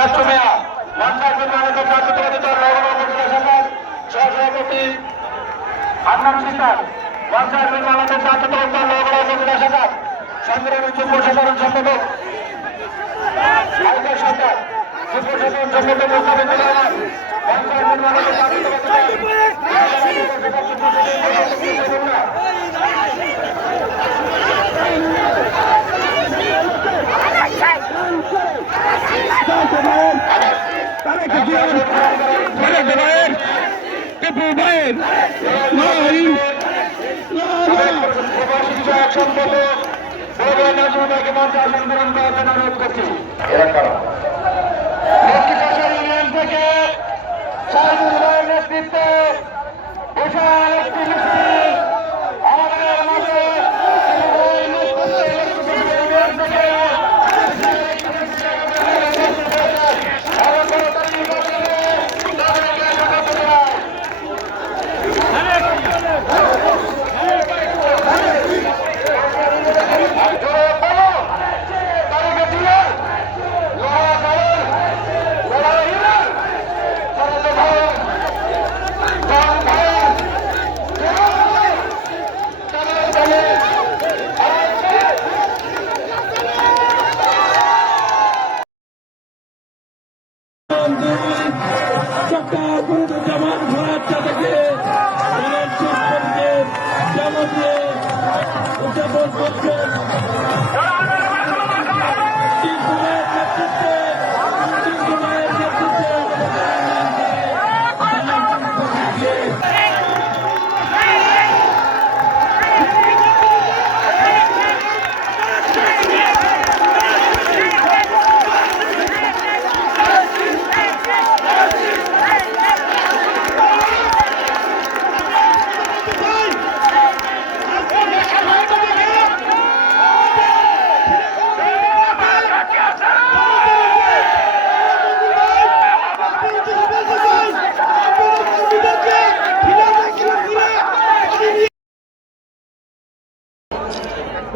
ছাত্র মেয়া মঞ্চাসন মানবের জাতীয়তাবাদী দল নগর উপজেলা শাখার সহসভাপতি হান্নান সিস্টার, মঞ্চাসন মানবের জাতীয়তাবাদী দল নগর উপজেলা শাখার সংগ্রামী যুব সাধারণ সম্পাদক হালকা সরকার, যুব সাধারণ সম্পাদক মুস্তাফিজুর রহমান, মঞ্চাসন মানবের জাতীয়তাবাদী অনুরোধ করছি। থেকে সাইদুল ভাইয়ের নেতৃত্বে বিশাল একটি মিছিল আমাদের মাঝে উদযাপন করছেন।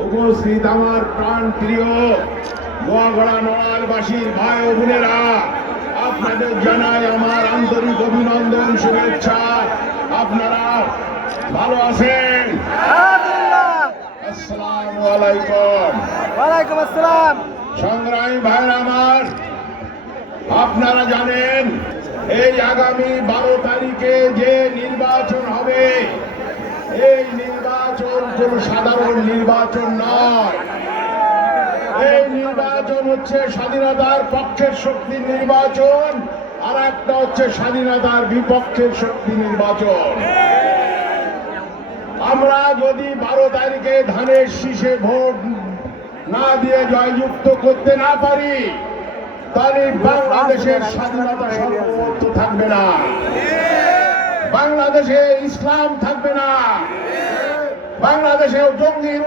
উপস্থিত আমার প্রাণ প্রিয় নোয়াগড়া নড়ালবাসীর ভাই ও বোনেরা, আপনাদের জানাই আমার আন্তরিক অভিনন্দন, শুভেচ্ছা। আপনারা ভালো আছেন? আসসালামু আলাইকুম। ওয়ালাইকুম আসসালাম। সংগ্রামী ভাইরা আমার, আপনারা জানেন এই আগামী 12 তারিখে যে নির্বাচন হবে, এই নির্বাচন কোন সাধারণ নির্বাচন নয়। এই নির্বাচন হচ্ছে স্বাধীনতার পক্ষের শক্তি নির্বাচন, আর একটা হচ্ছে স্বাধীনতার বিপক্ষের শক্তি নির্বাচন। আমরা যদি 12 তারিখে ধানের শীষে ভোট না দিয়ে জয়যুক্ত করতে না পারি, তাহলে বাংলাদেশের স্বাধীনতা সার্বভৌমত্ব থাকবে না, বাংলাদেশে ইসলাম থাকবে না, বাংলাদেশে জঙ্গির